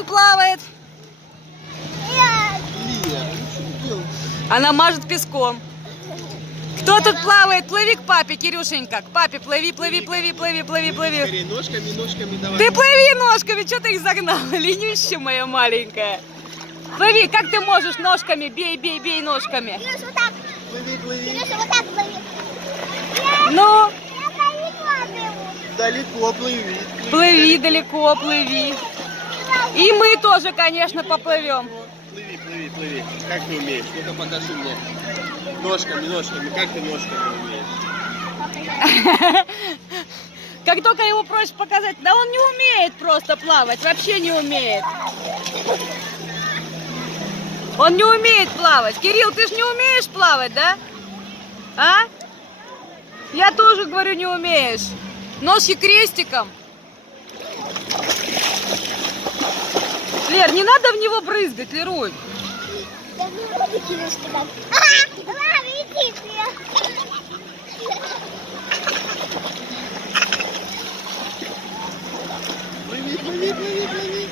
там плавает? Лия, ну что ты делаешь? Она мажет песком. Кто тут плавает? Плыви к папе, Кирюшенька. К папе плыви, плыви, плыви, плыви, плыви, плыви. Скорее, ножками давай. Ты плыви ножками, что ты их загнал? Ленющая моя маленькая. Плыви, как ты можешь ножками? Бей, бей, бей ножками. Кирюша, вот так. Плыви. Кирюша, вот так плыви. Ну, Я далеко плыву. Далеко плыви. плыви далеко, плыви. И мы тоже, конечно, поплывем. Плыви. Как ты умеешь? Ну-ка покажи мне. Ножками. Как ты ножками умеешь? Как только его просишь показать, да он не умеет просто плавать, вообще не умеет. Он не умеет плавать. Кирилл, ты же не умеешь плавать, да? А? Я тоже говорю, не умеешь. Ножки крестиком. Лер, не надо в него брызгать, Лерунь. Да не надо, Кирюшка, так. Ладно, иди ты. Плыви.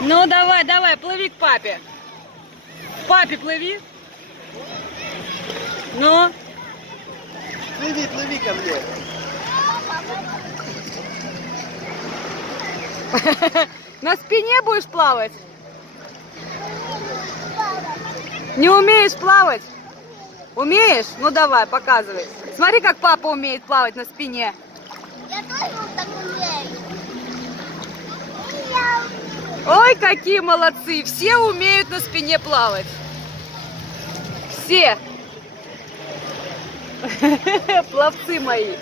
Ну давай, плыви к папе. К папе плыви. Ну. Плыви ко мне. На спине будешь плавать? Не умеешь плавать? Умеешь? Ну давай, показывай. Смотри, как папа умеет плавать на спине. Я тоже вот так умею. Ой, какие молодцы! Все умеют на спине плавать. Все. Пловцы мои.